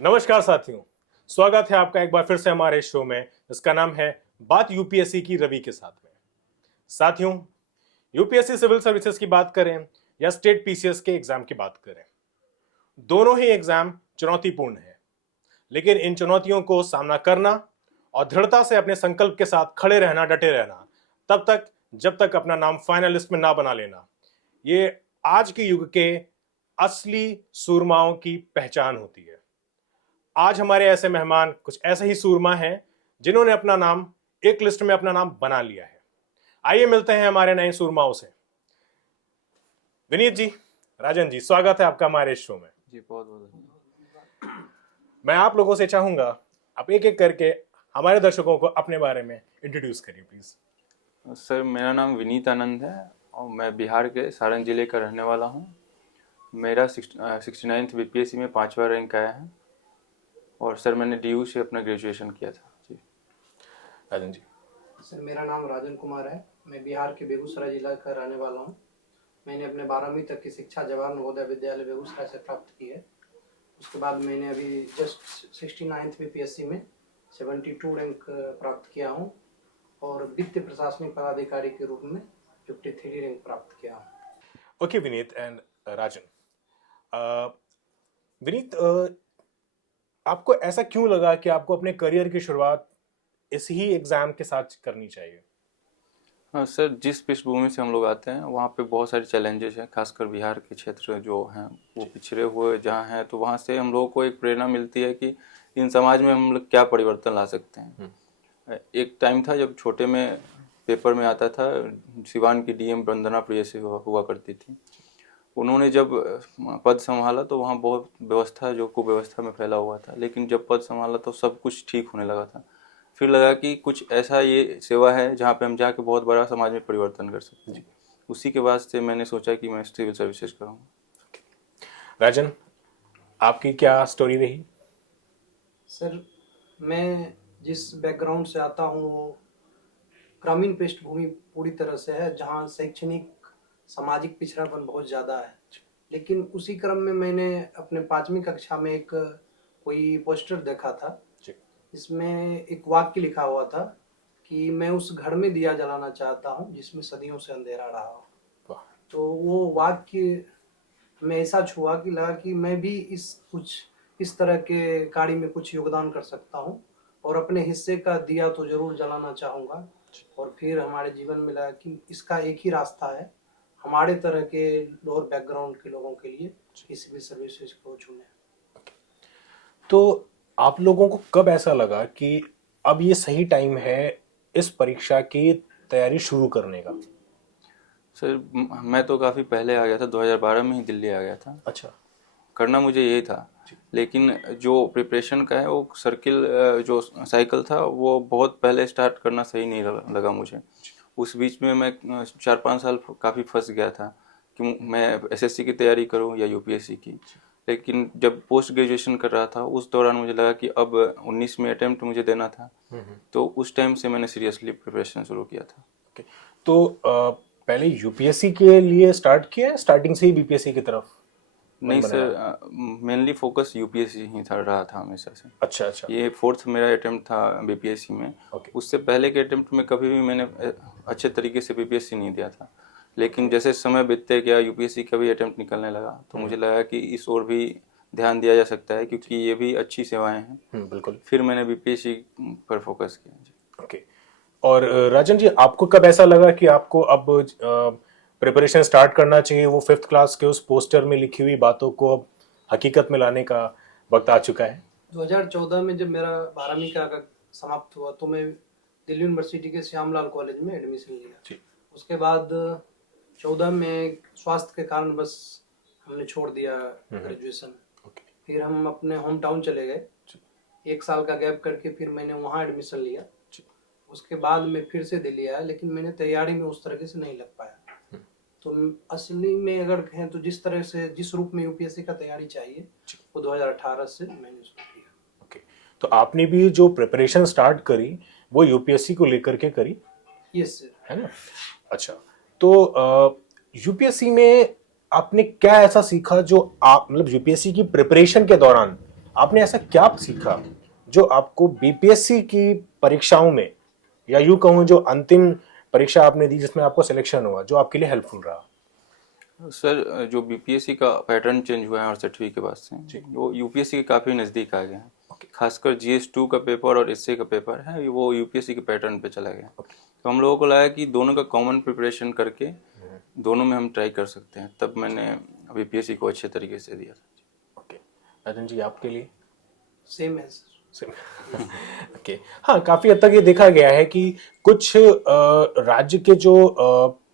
नमस्कार साथियों, स्वागत है आपका एक बार फिर से हमारे शो में जिसका नाम है बात यूपीएससी की रवि के साथ में। साथियों, यूपीएससी सिविल सर्विसेज की बात करें या स्टेट पीसीएस के एग्जाम की बात करें, दोनों ही एग्जाम चुनौतीपूर्ण है, लेकिन इन चुनौतियों को सामना करना और दृढ़ता से अपने संकल्प के साथ खड़े रहना, डटे रहना, तब तक जब तक अपना नाम फाइनल लिस्ट में ना बना लेना, ये आज के युग के असली सूरमाओं की पहचान होती है। आज हमारे ऐसे मेहमान कुछ ऐसे ही सूरमा हैं जिन्होंने अपना नाम एक लिस्ट में अपना नाम बना लिया है। आइए मिलते हैं हमारे नए सूरमाओं से। विनीत जी, राजन जी, स्वागत है आपका हमारे शो में। जी बहुत बहुत। मैं आप लोगों से चाहूंगा आप एक एक करके हमारे दर्शकों को अपने बारे में इंट्रोड्यूस करिए प्लीज। सर, मेरा नाम विनीत आनंद है और मैं बिहार के सारण जिले का रहने वाला हूँ। मेरा 69th बीपीएससी में 5वां रैंक आया है और सर मैंने डीयू से अपना ग्रेजुएशन किया था। जी राजन जी। सर, मेरा नाम राजन कुमार है। मैं बिहार के बेगूसराय जिला का रहने वाला हूँ। मैंने अपने 12वीं तक की शिक्षा जवाहर नवोदय विद्यालय बेगूसराय से प्राप्त की है। उसके बाद मैंने अभी जस्ट 69th बीपीएससी में 72 रैंक प्राप्त किया हूँ और वित्तीय प्रशासनिक पदाधिकारी के रूप में 53 रैंक प्राप्त किया हूँ। ओके विनीत एंड राजन। विनीत, आपको ऐसा क्यों लगा कि आपको अपने करियर की शुरुआत इस ही एग्जाम के साथ करनी चाहिए? हाँ सर, जिस पृष्ठभूमि से हम लोग आते हैं वहाँ पे बहुत सारे चैलेंजेस हैं, खासकर बिहार के क्षेत्र जो हैं वो पिछड़े हुए जहाँ हैं, तो वहाँ से हम लोगों को एक प्रेरणा मिलती है कि इन समाज में हम लोग क्या परिवर्तन ला सकते हैं। एक टाइम था जब छोटे में पेपर में आता था, सिवान की डीएम वंदना प्रियसी हुआ करती थी। उन्होंने जब पद संभाला तो वहाँ बहुत व्यवस्था जो कुव्यवस्था में फैला हुआ था, लेकिन जब पद संभाला तो सब कुछ ठीक होने लगा था। फिर लगा कि कुछ ऐसा ये सेवा है जहाँ पे हम जाके बहुत बड़ा समाज में परिवर्तन कर सकते हैं। उसी के बाद से मैंने सोचा कि मैं सिविल सर्विसेज करूँगा। राजन, आपकी क्या स्टोरी रही? सर, मैं जिस बैकग्राउंड से आता हूँ वो ग्रामीण पृष्ठभूमि पूरी तरह से है, जहाँ शैक्षणिक सामाजिक पिछड़ापन बहुत ज़्यादा है। लेकिन उसी क्रम में मैंने अपने 5वीं कक्षा में एक कोई पोस्टर देखा था, इसमें एक वाक्य लिखा हुआ था कि मैं उस घर में दिया जलाना चाहता हूँ जिसमें सदियों से अंधेरा रहा हो। तो वो वाक्य में ऐसा छुआ कि लगा कि मैं भी इस तरह के कार्य में कुछ योगदान कर सकता हूँ और अपने हिस्से का दिया तो जरूर जलाना चाहूँगा। और फिर हमारे जीवन में लगा कि इसका एक ही रास्ता है, हमारे तरह के लोअर बैकग्राउंड के लोगों के लिए इस सिविल सर्विसेज को चुने। तो आप लोगों को कब ऐसा लगा कि अब ये सही टाइम है इस परीक्षा की तैयारी शुरू करने का? सर, मैं तो काफ़ी पहले आ गया था, 2012 में ही दिल्ली आ गया था। अच्छा। करना मुझे यही था, लेकिन जो प्रिपरेशन का है वो सर्किल जो साइकिल था वो बहुत पहले स्टार्ट करना सही नहीं लगा मुझे। उस बीच में मैं 4-5 साल काफ़ी फंस गया था कि मैं एसएससी की तैयारी करूं या यूपीएससी की। लेकिन जब पोस्ट ग्रेजुएशन कर रहा था उस दौरान मुझे लगा कि अब 19 में अटेम्प्ट मुझे देना था, तो उस टाइम से मैंने सीरियसली प्रिपरेशन शुरू किया था। तो पहले यूपीएससी के लिए स्टार्ट किया है, स्टार्टिंग से ही बीपीएससी की तरफ? नहीं सर, मेनली फोकस यूपीएससी ही रहा था हमेशा से। अच्छा। ये 4th मेरा अटेम्प्ट था बीपीएससी में। उससे पहले के अटेम्प्ट में कभी भी मैंने अच्छे तरीके से बीपीएससी नहीं दिया था, लेकिन जैसे समय बीतते गया यूपीएससी का भी अटेम्प्ट निकलने लगा तो मुझे लगा कि इस ओर भी ध्यान दिया जा सकता है क्योंकि ये भी अच्छी सेवाएं हैं। बिल्कुल। फिर मैंने बीपीएससी पर फोकस किया। ओके। और राजन जी, आपको कब ऐसा लगा कि आपको अब प्रिपरेशन स्टार्ट करना चाहिए, वो 5th क्लास के उस पोस्टर में लिखी हुई बातों को अब हकीकत में लाने का वक्त आ चुका है? 2014 में जब मेरा 12वीं का समाप्त हुआ तो मैं दिल्ली यूनिवर्सिटी के श्यामलाल कॉलेज में एडमिशन लिया। उसके बाद 14 में स्वास्थ्य के कारण बस हमने छोड़ दिया ग्रेजुएशन। फिर हम अपने होम टाउन चले गए, 1 साल का गैप करके फिर मैंने वहाँ एडमिशन लिया। उसके बाद मैं फिर से दिल्ली आया, लेकिन मैंने तैयारी में उस तरीके से नहीं लग पाया। तो असली में अगर कहें तो जिस तरह से जिस रूप में यूपीएससी का तैयारी चाहिए वो 2018 से मैंने शुरू किया। ओके। तो आपने भी जो प्रिपरेशन स्टार्ट करी वो यूपीएससी को लेकर के करी? Yes sir. है ना? अच्छा, तो यूपीएससी में आपने क्या ऐसा सीखा जो आप मतलब यूपीएससी की प्रिपरेशन के दौरान आपने ऐसा क्या सीखा जो आपको बीपीएससी की परीक्षाओं में, या यूं कहूं जो अंतिम परीक्षा आपने दी जिसमें आपको सिलेक्शन हुआ, जो आपके लिए हेल्पफुल रहा? सर जो बीपीएससी का पैटर्न चेंज हुआ है और सेठवीं के बाद से वो यूपीएससी के काफ़ी नज़दीक आ गया है। खासकर जीएस 2 का पेपर और एसए का पेपर है वो यूपीएससी के पैटर्न पे चला गया। तो हम लोगों को लगा कि दोनों का कॉमन प्रिपरेशन करके दोनों में हम ट्राई कर सकते हैं, तब मैंने बीपीएससी को अच्छे तरीके से दिया था। ओके, राजन जी आपके लिए? सेम है सर। ओके, हाँ, काफी हद तक ये देखा गया है कि कुछ राज्य के जो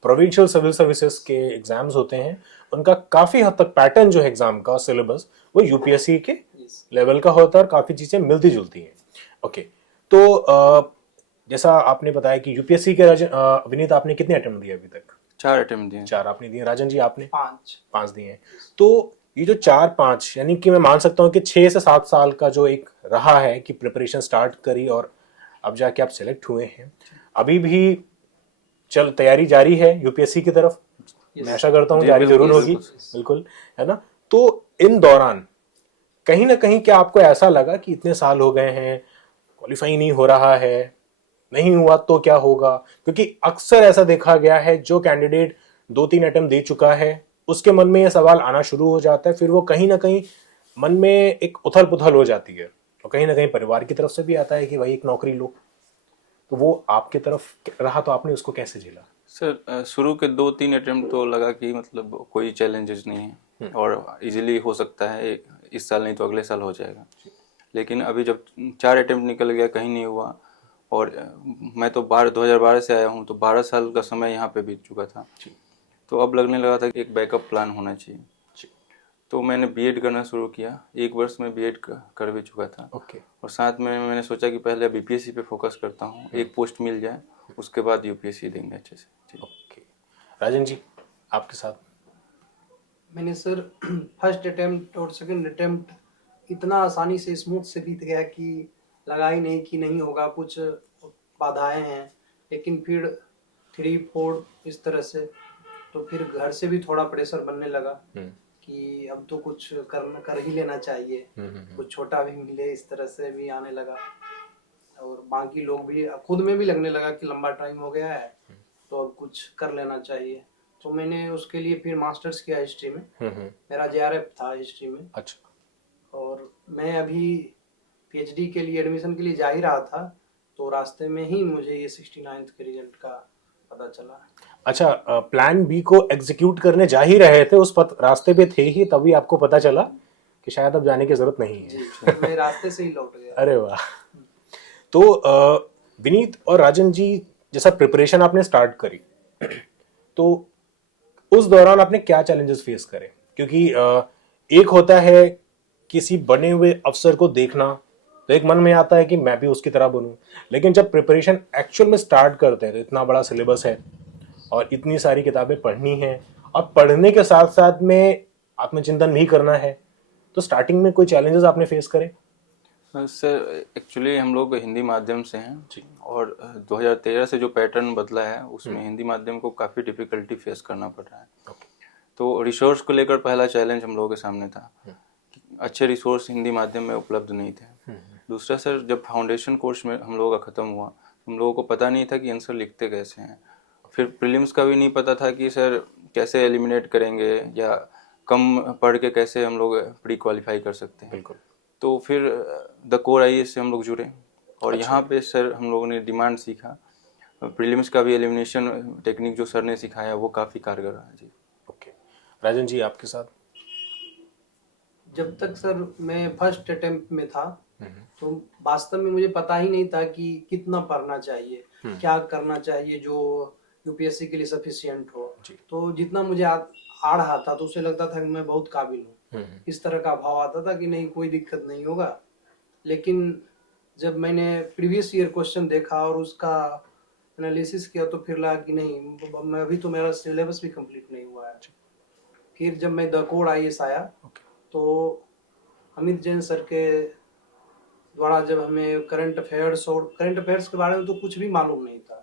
प्रोविंशियल सिविल सर्विसेज के एग्जाम्स होते हैं उनका काफी हद तक पैटर्न जो है एग्जाम का सिलेबस वो यूपीएससी के लेवल का होता है और काफी चीजें मिलती जुलती हैं। ओके, तो जैसा आपने बताया कि यूपीएससी के विनीत आपने कितने अटेम्प्ट दिए अभी तक? 4 अटेम्प्ट दिए। 4 आपने दिए। राजन जी आपने? 5 दिए हैं। तो ये जो 4-5 यानी कि मैं मान सकता हूँ कि 6 से 7 साल का जो एक रहा है कि प्रिपरेशन स्टार्ट करी और अब जाके आप सेलेक्ट हुए हैं, अभी भी तैयारी जारी है यूपीएससी की तरफ? मैं आशा करता हूँ जारी जरूर होगी। बिल्कुल, है ना? तो इन दौरान कहीं ना कहीं क्या आपको ऐसा लगा कि इतने साल हो गए हैं, क्वालिफाई नहीं हो रहा है, नहीं हुआ तो क्या होगा? क्योंकि अक्सर ऐसा देखा गया है जो कैंडिडेट 2-3 अटेम्प्ट दे चुका है उसके मन में यह सवाल आना शुरू हो जाता है, फिर वो कहीं ना कहीं मन में एक उथल पुथल हो जाती है और कहीं ना कहीं परिवार की तरफ से भी आता है कि भाई एक नौकरी लो। तो वो आपकी तरफ रहा तो आपने उसको कैसे झेला? सर शुरू के 2-3 अटेम्प्ट तो लगा कि मतलब कोई चैलेंजेस नहीं है और इजीली हो सकता है, इस साल नहीं तो अगले साल हो जाएगा। लेकिन अभी जब 4 अटेम्प्ट निकल गया कहीं नहीं हुआ, और मैं तो 2012 से आया हूँ तो 12 साल का समय यहाँ पे बीत चुका था। तो अब लगने लगा था कि एक बैकअप प्लान होना चाहिए। तो मैंने बीएड करना शुरू किया। 1 वर्ष में बीएड कर भी चुका था। और साथ में मैंने सोचा कि पहले बीपीएससी पे फोकस करता हूँ, एक पोस्ट मिल जाए उसके बाद यूपीएससी देंगे अच्छे से। ओके, राजन जी आपके साथ? मैंने सर फर्स्ट अटेम्प्ट और सेकंड अटेम्प्ट इतना आसानी से स्मूथ से बीत गया कि लगा ही नहीं कि नहीं होगा, कुछ बाधाएं हैं। लेकिन फिर 3-4 इस तरह से, तो फिर घर से भी थोड़ा प्रेशर बनने लगा कि अब तो कुछ कर ही लेना चाहिए, कुछ छोटा भी मिले, इस तरह से भी आने लगा। और बाकी लोग भी, खुद में भी लगने लगा कि लंबा टाइम हो गया है तो अब कुछ कर लेना चाहिए। तो मैंने उसके लिए फिर मास्टर्स किया हिस्ट्री में। मेरा जेआरएफ था हिस्ट्री में। अच्छा। और मैं अभी पीएचडी के लिए एडमिशन के लिए जा ही रहा था, तो रास्ते में ही मुझे ये 69th के रिजल्ट का पता चला। अच्छा, प्लान बी को एग्जीक्यूट करने जा ही रहे थे, उस रास्ते पे थे ही, तभी आपको पता चला कि शायद अब जाने की जरूरत नहीं है। जी, मैं रास्ते से ही लौट गया। अरे वाह। तो विनीत और राजन जी, जैसा प्रिपरेशन आपने स्टार्ट करी तो उस दौरान आपने क्या चैलेंजेस फेस करे? क्योंकि एक होता है किसी बने हुए अफसर को देखना, तो एक मन में आता है कि मैं भी उसकी तरह बनूं, लेकिन जब प्रिपरेशन एक्चुअल में स्टार्ट करते हैं तो इतना बड़ा सिलेबस है और इतनी सारी किताबें पढ़नी है और पढ़ने के साथ साथ में आत्मचिंतन भी करना है, तो स्टार्टिंग में कोई चैलेंजेस आपने फेस करे? सर एक्चुअली हम लोग हिंदी माध्यम से हैं और 2013 से जो पैटर्न बदला है उसमें हिंदी माध्यम को काफ़ी डिफिकल्टी फेस करना पड़ रहा है। तो रिसोर्स को लेकर पहला चैलेंज हम लोगों के सामने था, अच्छे रिसोर्स हिंदी माध्यम में उपलब्ध नहीं थे। दूसरा सर, जब फाउंडेशन कोर्स में हम लोगों का ख़त्म हुआ, हम लोगों को पता नहीं था कि आंसर लिखते कैसे हैं। फिर प्रीलिम्स का भी नहीं पता था कि सर कैसे एलिमिनेट करेंगे या कम पढ़ के कैसे हम लोग प्री क्वालिफाई कर सकते हैं। बिल्कुल। तो फिर द कोर आईएएस से हम लोग जुड़े और यहाँ पे सर हम लोगों ने डिमांड सीखा। प्रीलिम्स का भी एलिमिनेशन टेक्निक जो सर ने सिखाया वो काफ़ी कारगर रहा जी। ओके, राजन जी आपके साथ? जब तक सर मैं फर्स्ट अटेम्प्ट में था तो वास्तव में मुझे पता ही नहीं था कि कितना पढ़ना चाहिए, क्या करना चाहिए जो यूपीएससी के लिए सफिशिएंट हो। तो जितना मुझे आ रहा था तो उसे लगता था कि मैं बहुत काबिल हूँ, इस तरह का भाव आता था कि नहीं कोई दिक्कत नहीं होगा। लेकिन जब मैंने प्रीवियस ईयर क्वेश्चन देखा और उसका एनालिसिस किया तो फिर लगा कि नहीं, मैं अभी तो मेरा सिलेबस भी कंप्लीट नहीं हुआ है। फिर जब मैं द कोड आईएएस आया तो अमित जैन सर के द्वारा जब हमें करंट अफेयर्स के बारे में तो कुछ भी मालूम नहीं था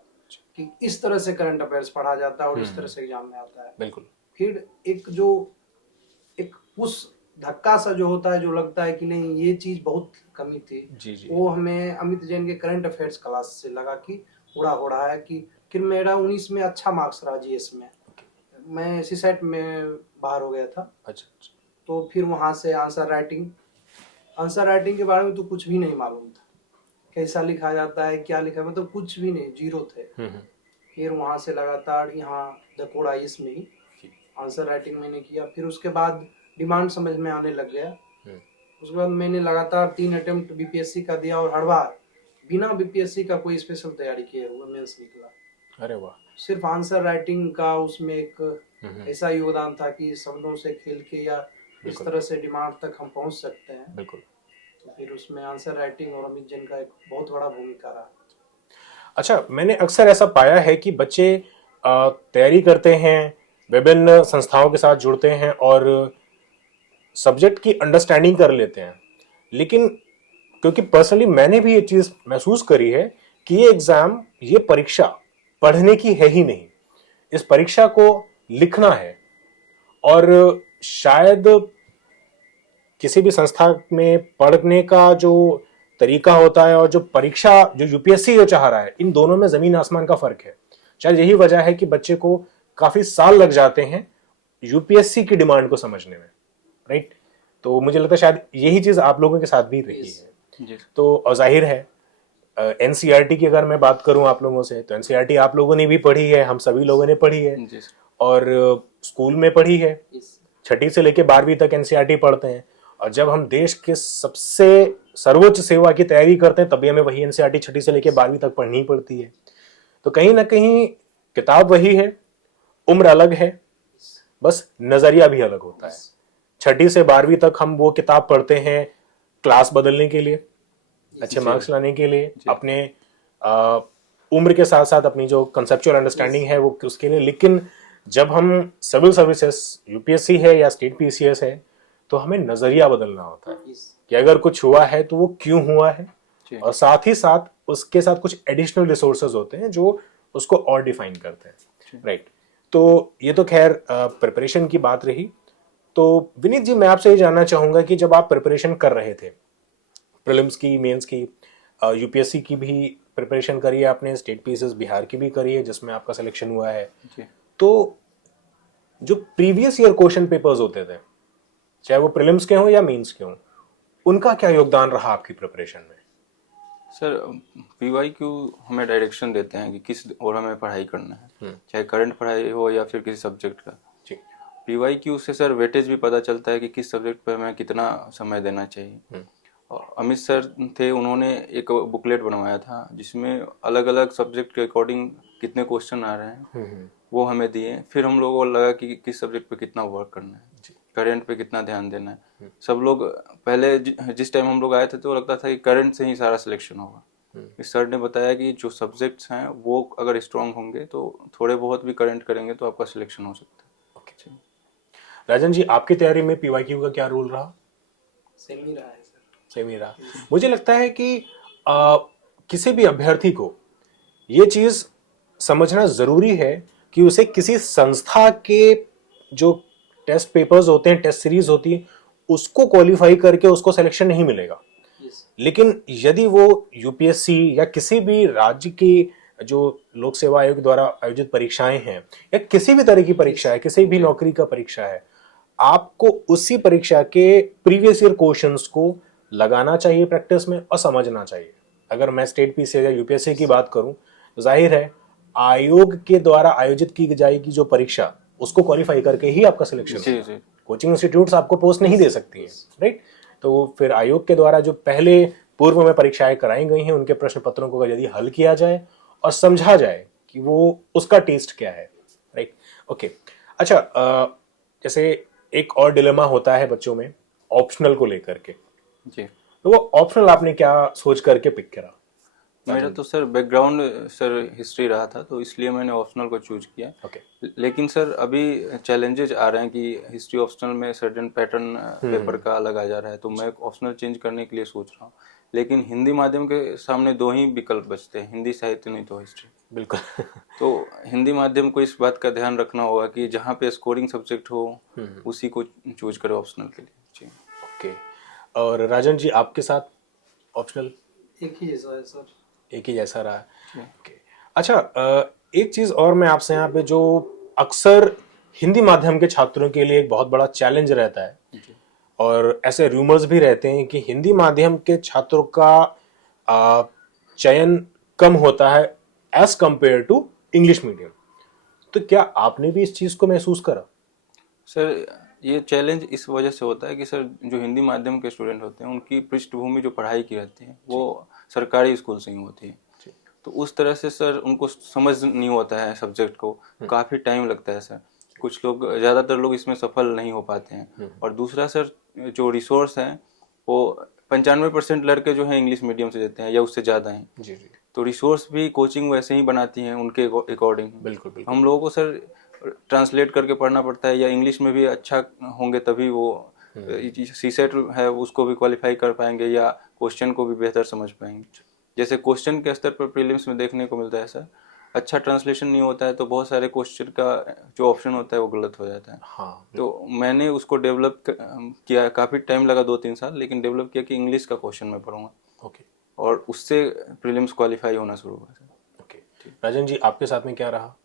कि इस तरह से करंट अफेयर्स पढ़ा जाता है और इस तरह से एग्जाम में आता है। बिल्कुल। फिर एक पुश धक्का सा जो होता है, जो लगता है कि नहीं ये चीज बहुत कमी थी, जी जी। वो हमें अमित जैन के करंट अफेयर्स क्लास से लगा कि पूरा हो रहा है। कि फिर मेरा 19 में अच्छा मार्क्स रहा जीएस में, मैं सीसेट में बाहर हो गया था। अच्छा अच्छा। तो फिर वहां से आंसर राइटिंग के बारे में तो कुछ भी नहीं मालूम था, कैसा लिखा जाता है, क्या लिखा है, मतलब कुछ भी नहीं, जीरो थे। फिर वहां से लगातार यहाँ द कोड आईएएस में ही आंसर राइटिंग मैंने किया। फिर उसके बाद डिमांड समझ में आने लग गया। उसके बाद मैंने लगातार 3 अटेम्प्ट बीपीएससी का दिया और हर बार बिना बीपीएससी का कोई स्पेशल तैयारी किए हुए मेंस निकला। अरे वाह। सिर्फ आंसर राइटिंग का उसमें एक ऐसा योगदान था कि शब्दों से खेल के या इस तरह से डिमांड तक हम पहुंच सकते हैं। बिल्कुल। तो फिर उसमें आंसर राइटिंग और अमित जैन का एक बहुत बड़ा भूमिका रहा। अच्छा, मैंने अक्सर ऐसा पाया है कि बच्चे तैयारी करते हैं, विभिन्न संस्थाओं के साथ जुड़ते हैं और सब्जेक्ट की अंडरस्टैंडिंग कर लेते हैं, लेकिन क्योंकि पर्सनली मैंने भी ये चीज महसूस करी है कि ये एग्जाम, ये परीक्षा पढ़ने की है ही नहीं। इस परीक्षा को लिखना है और शायद किसी भी संस्था में पढ़ने का जो तरीका होता है और जो परीक्षा जो यूपीएससी जो चाह रहा है, इन दोनों में जमीन आसमान का फर्क है। शायद यही वजह है कि बच्चे को काफी साल लग जाते हैं यूपीएससी की डिमांड को समझने में, राइट। तो मुझे लगता है शायद यही चीज आप लोगों के साथ भी रही है। तो और जाहिर है एनसीईआरटी की अगर मैं बात करूं आप लोगों से, तो एनसीईआरटी आप लोगों ने भी पढ़ी है, हम सभी लोगों ने पढ़ी है और स्कूल में पढ़ी है। 6ठी से लेकर 12वीं तक एनसीईआरटी पढ़ते हैं और जब हम देश के सबसे सर्वोच्च सेवा की तैयारी करते हैं तभी हमें वही एनसीईआरटी 6ठी से लेकर 12वीं तक पढ़नी पड़ती है। तो कहीं ना कहीं किताब वही है, उम्र अलग है, बस नजरिया भी अलग होता है। 6ठी से 12वीं तक हम वो किताब पढ़ते हैं क्लास बदलने के लिए, अच्छे मार्क्स लाने के लिए, अपने उम्र के साथ साथ अपनी जो कंसेप्चुअल अंडरस्टैंडिंग है वो उसके लिए। लेकिन जब हम सिविल सर्विसेज यूपीएससी है या स्टेट पीसीएस है तो हमें नजरिया बदलना होता है कि अगर कुछ हुआ है तो वो क्यों हुआ है, और साथ ही साथ उसके साथ कुछ एडिशनल रिसोर्सेज होते हैं जो उसको और डिफाइन करते हैं, राइट। तो ये तो खैर प्रिपरेशन की बात रही। तो विनीत जी, मैं आपसे ये जानना चाहूंगा कि जब आप प्रिपरेशन कर रहे थे, प्रीलिम्स की, मेंस की, यूपीएससी की भी प्रिपरेशन करी है आपने, स्टेट पीसीएस बिहार की भी करी है जिसमें आपका सिलेक्शन हुआ है, तो जो प्रीवियस ईयर क्वेश्चन पेपर्स होते थे, चाहे वो प्रीलिम्स के हों या मेंस के हों, उनका क्या योगदान रहा आपकी प्रिपरेशन में? सर, पीवाईक्यू हमें डायरेक्शन देते हैं कि किस ओर हमें पढ़ाई करना है, चाहे करंट पढ़ाई हो या फिर किसी सब्जेक्ट का। पीवाईक्यू से सर वेटेज भी पता चलता है कि किस सब्जेक्ट पर हमें कितना समय देना चाहिए। और अमित सर थे, उन्होंने एक बुकलेट बनवाया था जिसमें अलग अलग सब्जेक्ट के अकॉर्डिंग कितने क्वेश्चन आ रहे हैं वो हमें दिए। फिर हम लोगों को लगा कि किस सब्जेक्ट पे कितना वर्क करना है, करंट पे कितना ध्यान देना है। सब लोग पहले जिस टाइम हम लोग आए थे तो लगता था कि करंट से ही सारा सिलेक्शन होगा। इस सर ने बताया कि जो सब्जेक्ट्स हैं वो अगर स्ट्रांग होंगे तो थोड़े बहुत भी करंट करेंगे तो आपका सिलेक्शन हो सकता है। राजन जी, आपकी तैयारी में पीवाईक्यू का क्या रोल रहा? सेम ही रहा है सर, सेम ही रहा। मुझे लगता है कि किसी भी अभ्यर्थी को ये चीज समझना जरूरी है कि उसे किसी संस्था के जो टेस्ट पेपर्स होते हैं, टेस्ट सीरीज होती है, उसको क्वालिफाई करके उसको सिलेक्शन नहीं मिलेगा। लेकिन यदि वो यूपीएससी या किसी भी राज्य की जो लोक सेवा आयोग द्वारा आयोजित परीक्षाएं हैं या किसी भी तरह की परीक्षा है, किसी भी नौकरी का परीक्षा है, आपको उसी परीक्षा के प्रीवियस ईयर क्वेश्चंस को लगाना चाहिए प्रैक्टिस में और समझना चाहिए। अगर मैं स्टेट पीसीएस या यूपीएससी की बात करूं तो जाहिर है आयोग के द्वारा आयोजित की जाएगी जो परीक्षा, उसको क्वालिफाई करके ही आपका सिलेक्शन होगा। कोचिंग इंस्टीट्यूट्स आपको पोस्ट नहीं दे सकती हैं, राइट। तो फिर आयोग के द्वारा जो पहले पूर्व में परीक्षाएं कराई गई हैं उनके प्रश्न पत्रों को यदि हल किया जाए और समझा जाए कि वो उसका टेस्ट क्या है, राइट। ओके, अच्छा, जैसे एक और डिलेमा होता है बच्चों में ऑप्शनल को लेकर के जी, तो वो ऑप्शनल आपने क्या सोच करके पिक करा? मेरा तो सर बैकग्राउंड सर हिस्ट्री रहा था, तो इसलिए मैंने ऑप्शनल को चूज किया। ओके। लेकिन सर अभी चैलेंजेस आ रहे हैं कि हिस्ट्री ऑप्शनल में सर्टेन पैटर्न पेपर का अलग आ जा रहा है, तो मैं ऑप्शनल चेंज करने के लिए सोच रहा हूँ। लेकिन हिंदी माध्यम के सामने दो ही विकल्प बचते हैं, हिंदी साहित्य नहीं तो हिस्ट्री। बिल्कुल। तो हिंदी माध्यम को इस बात का ध्यान रखना होगा कि जहाँ पे स्कोरिंग सब्जेक्ट हो उसी को चूज करें ऑप्शनल के लिए जी। ओके। और राजन जी, आपके साथ ऑप्शनल एक ही जैसा है सर। एक ही जैसा रहा। ओके। अच्छा, एक चीज़ और मैं आपसे यहाँ पे, जो अक्सर हिंदी माध्यम के छात्रों के लिए एक बहुत बड़ा चैलेंज रहता है, और ऐसे रूमर्स भी रहते हैं कि हिंदी माध्यम के छात्रों का चयन कम होता है as compare to English medium. तो क्या आपने भी इस चीज़ को महसूस करा? सर ये चैलेंज इस वजह से होता है कि सर जो हिंदी माध्यम के स्टूडेंट होते हैं उनकी पृष्ठभूमि जो पढ़ाई की रहती है वो सरकारी स्कूल से ही होती है, तो उस तरह से सर उनको समझ नहीं होता है सब्जेक्ट को, काफ़ी टाइम लगता है सर। कुछ लोग, ज़्यादातर लोग इसमें सफल नहीं हो पाते हैं। और दूसरा सर, जो रिसोर्स हैं वो 95% लड़के जो हैं इंग्लिश मीडियम से देते हैं या उससे ज़्यादा हैं। जी जी। तो रिसोर्स भी कोचिंग वैसे ही बनाती हैं उनके अकॉर्डिंग। बिल्कुल बिल्कुल। हम लोगों को सर ट्रांसलेट करके पढ़ना पड़ता है, या इंग्लिश में भी अच्छा होंगे तभी वो सीसेट है उसको भी क्वालिफाई कर पाएंगे या क्वेश्चन को भी बेहतर समझ पाएंगे। जैसे क्वेश्चन के स्तर पर प्रीलिम्स में देखने को मिलता है सर, अच्छा ट्रांसलेशन नहीं होता है तो बहुत सारे क्वेश्चन का जो ऑप्शन होता है वो गलत हो जाता है। हाँ। तो मैंने उसको डेवलप किया, काफ़ी टाइम लगा 2-3 साल, लेकिन डेवलप किया कि इंग्लिश का क्वेश्चन मैं पढ़ूंगा। ओके। और उससे प्रीलिम्स क्वालिफाई होना शुरू हुआ सर। ओके। राजन जी, आपके साथ में क्या रहा?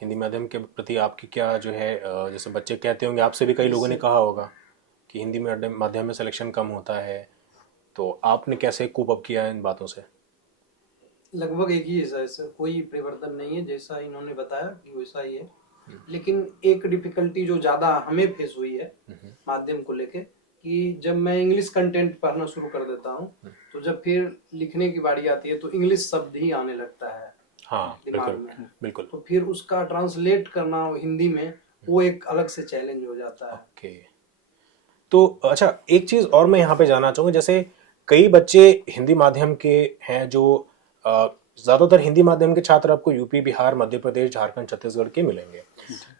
हिंदी माध्यम के प्रति आपकी क्या जो है, जैसे बच्चे कहते होंगे, आपसे भी कई लोगों ने कहा होगा कि हिंदी माध्यम में सिलेक्शन कम होता है, तो आपने कैसे कोप अप किया इन बातों से? लगभग एक ही जैसा है सर, कोई परिवर्तन नहीं है, जैसा इन्होंने बताया कि वैसा ही है। लेकिन एक डिफिकल्टी जो ज़्यादा हमें फेस हुई है माध्यम को लेके, कि जब मैं इंग्लिश कंटेंट पढ़ना शुरू कर देता हूँ तो जब फिर लिखने की बारी आती है तो इंग्लिश शब्द ही आने लगता है हाँ, दिमाग बिल्कुल में। बिल्कुल। तो फिर उसका ट्रांसलेट करना हिंदी में वो एक अलग से चैलेंज हो जाता है। ओके। तो अच्छा, एक चीज़ और मैं यहाँ पे जानना चाहूँगा, जैसे कई बच्चे हिंदी माध्यम के हैं जो ज़्यादातर हिंदी माध्यम के छात्र आपको यूपी, बिहार, मध्य प्रदेश, झारखंड, छत्तीसगढ़ के मिलेंगे।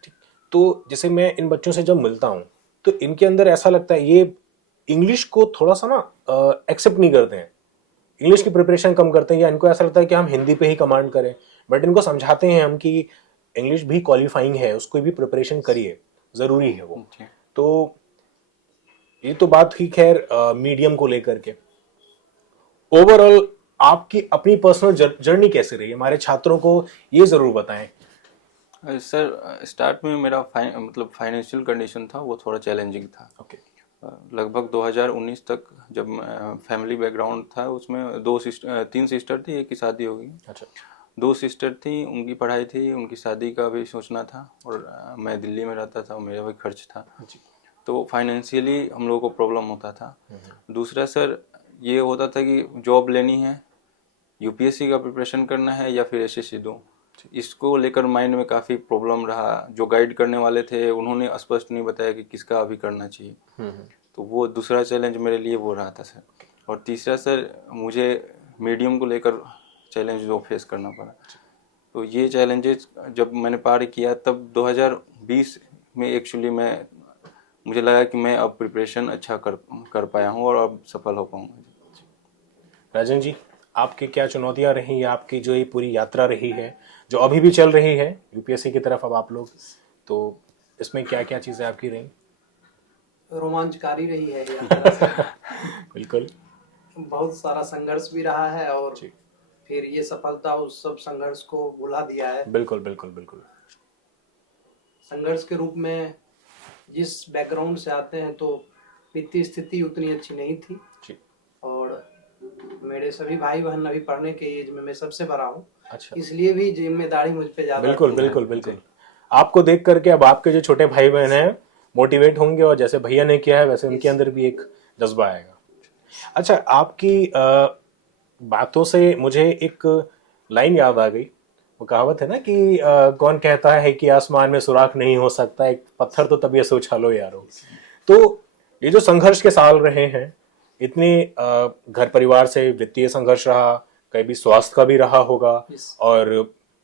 ठीक। तो जैसे मैं इन बच्चों से जब मिलता हूँ तो इनके अंदर ऐसा लगता है ये इंग्लिश को थोड़ा सा ना एक्सेप्ट नहीं करते हैं, इंग्लिश की प्रिपरेशन कम करते हैं, या इनको ऐसा लगता है कि हम हिंदी पे ही कमांड करें। बट इनको समझाते हैं हम कि इंग्लिश भी क्वालिफाइंग है, उसको भी प्रिपरेशन करिए, ज़रूरी है वो। तो ये तो बात ही खैर मीडियम को लेकर के। ओवरऑल आपकी अपनी पर्सनल जर्नी कैसे रही? हमारे छात्रों को ये ज़रूर बताएं। सर स्टार्ट में मेरा मतलब फाइनेंशियल कंडीशन था वो थोड़ा चैलेंजिंग था। ओके। लगभग 2019 तक जब फैमिली बैकग्राउंड था उसमें 3 सिस्टर थी, एक की शादी हो गई। अच्छा। 2 सिस्टर थी, उनकी पढ़ाई थी, उनकी शादी का भी सोचना था, और मैं दिल्ली में रहता था, मेरा भी खर्च था। तो फाइनेंशियली हम लोगों को प्रॉब्लम होता था। दूसरा सर ये होता था कि जॉब लेनी है, यूपीएससी का प्रिपरेशन करना है या फिर एसएससी दो, इसको लेकर माइंड में काफ़ी प्रॉब्लम रहा। जो गाइड करने वाले थे उन्होंने स्पष्ट नहीं बताया कि किसका अभी करना चाहिए, तो वो दूसरा चैलेंज मेरे लिए वो रहा था सर। और तीसरा सर मुझे मीडियम को लेकर चैलेंज जो फेस करना पड़ा। तो ये चैलेंजेस जब मैंने पार किया तब 2020 में एक्चुअली मुझे लगा कि मैं अब प्रिपरेशन अच्छा कर पाया हूँ और अब सफल हो पाऊँगा। राजन जी, आपकी क्या चुनौतियां रही, या आपकी जो ये पूरी यात्रा रही है जो अभी भी चल रही है यूपीएससी की तरफ अब आप लोग, तो इसमें क्या क्या चीज़ें आपकी रही? रोमांचकारी रही है यात्रा। बिल्कुल। बहुत सारा संघर्ष भी रहा है, और फिर ये सफलता उस सब संघर्ष को भुला दिया है। बिल्कुल बिल्कुल बिल्कुल। संघर्ष के रूप में जिस बैकग्राउंड से आते हैं तो वित्तीय स्थिति उतनी अच्छी नहीं थी जी। और मेरे सभी भाई बहन अभी पढ़ने के एज में मैं सबसे बड़ा हूँ। अच्छा। इसलिए भी जिम्मेदारी मुझ पे ज्यादा बिल्कुल थी। बिल्कुल बिल्कुल। आपको देख करके अब आपके जो छोटे भाई बहन हैं मोटिवेट होंगे, और जैसे भैया ने किया है वैसे उनके अंदर भी एक जज्बा आएगा। अच्छा, आपकी बातों से मुझे एक लाइन याद आ गई। वो कहावत है ना कि कौन कहता है कि आसमान में सुराख नहीं हो सकता, एक पत्थर तो तबीयत से उछालो यारो। तो ये जो संघर्ष के साल रहे हैं, इतने घर परिवार से वित्तीय संघर्ष रहा, कभी स्वास्थ्य का भी रहा होगा, Yes. और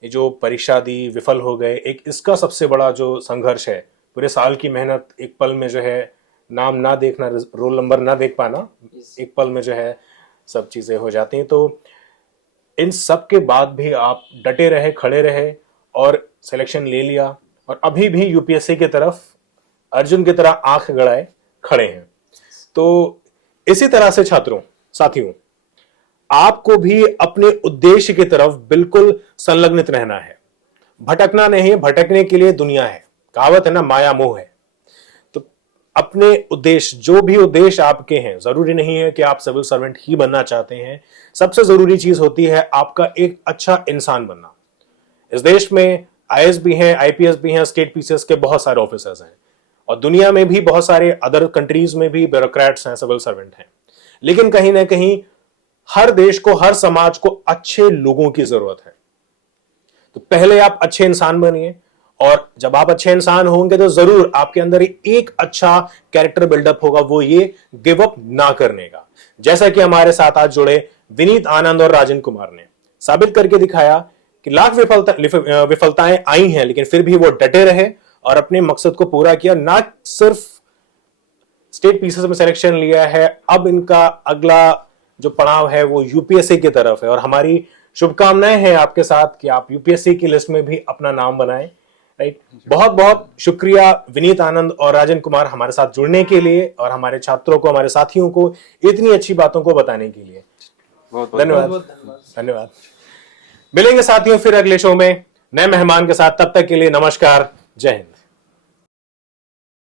ये जो परीक्षा दी विफल हो गए, एक इसका सबसे बड़ा जो संघर्ष है, पूरे साल की मेहनत एक पल में जो है, नाम ना देखना, रोल नंबर ना देख पाना, Yes. एक पल में जो है सब चीजें हो जाती हैं। तो इन सब के बाद भी आप डटे रहे, खड़े रहे और सिलेक्शन ले लिया, और अभी भी यूपीएससी की तरफ अर्जुन की तरह आंख गड़ाए खड़े हैं। तो इसी तरह से छात्रों, साथियों, आपको भी अपने उद्देश्य की तरफ बिल्कुल संलग्नित रहना है। भटकना नहीं है, भटकने के लिए दुनिया है, कहावत है ना, माया मोह है। तो अपने उद्देश्य, जो भी उद्देश्य आपके हैं, जरूरी नहीं है कि आप सिविल सर्वेंट ही बनना चाहते हैं। सबसे जरूरी चीज होती है आपका एक अच्छा इंसान बनना। इस देश में आईएएस भी हैं, आईपीएस भी हैं, स्टेट पीसीएस के बहुत सारे ऑफिसर्स हैं, और दुनिया में भी बहुत सारे अदर कंट्रीज में भी ब्यूरोक्रेट्स हैं, सिविल सर्वेंट हैं। लेकिन कहीं ना कहीं हर देश को, हर समाज को अच्छे लोगों की जरूरत है। तो पहले आप अच्छे इंसान बनिए, और जब आप अच्छे इंसान होंगे तो जरूर आपके अंदर एक अच्छा कैरेक्टर बिल्डअप होगा, वो ये गिव अप ना करने का। जैसा कि हमारे साथ आज जुड़े विनीत आनंद और राजन कुमार ने साबित करके दिखाया कि लाख विफलताएं आई हैं, लेकिन फिर भी वो डटे रहे और अपने मकसद को पूरा किया। ना सिर्फ स्टेट पीसीएस में सिलेक्शन लिया है, अब इनका अगला जो पड़ाव है वो यूपीएससी की तरफ है, और हमारी शुभकामनाएं हैं आपके साथ कि आप यूपीएससी की लिस्ट में भी अपना नाम बनाएं। राइट, बहुत बहुत शुक्रिया विनीत आनंद और राजन कुमार हमारे साथ जुड़ने के लिए, और हमारे छात्रों को, हमारे साथियों को इतनी अच्छी बातों को बताने के लिए। बहुत बहुत धन्यवाद। बहुत धन्यवाद। धन्यवाद। मिलेंगे साथियों फिर अगले शो में नए मेहमान के साथ। तब तक के लिए नमस्कार, जय हिंद।